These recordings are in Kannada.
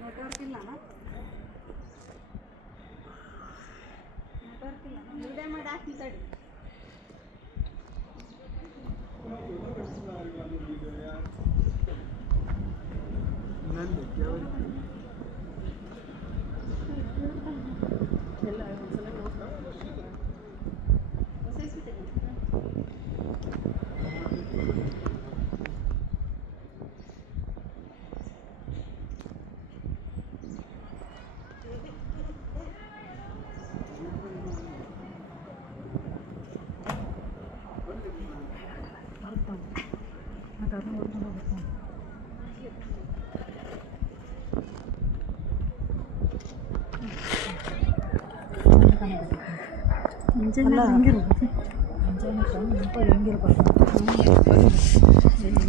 ನೆಟ್ವರ್ಕ್ ಇಲ್ಲ ವಿಡಿಯೋ ಮಾಡಿ ಹಾಕಿ ತಡಿ.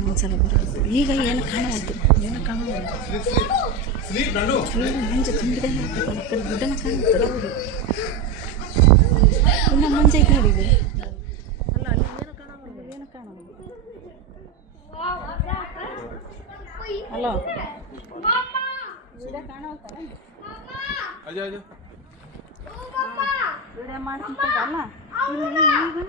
ಒಂದ್ಸಲ ಬರೋದು ಈಗ ಏನು ಕಾಣವಲ್ದು, ಏನು ಕಾಣವಲ್ದು ಮುಂಚೆ ತುಂಬಿದೆ ಗುಡ್ಡನ ಕಾಣುತ್ತದೆ. ಹೌದು, ಇನ್ನು ಮುಂಚೆ ನೋಡಿದೆ ಅಲ್ಲ, ಅಲ್ಲಿ ಏನು ಕಾಣವಲ್ದು, ಏನು ಕಾಣವಲ್ದು. ಹಲೋ, ವಿಡಿಯೋ ಕಾಣವಲ್ತಾರ, ವಿಡಿಯೋ ಮಾಡ್ತಿದ್ದಲ್ಲ ಇಲ್ಲಿ ಈಗ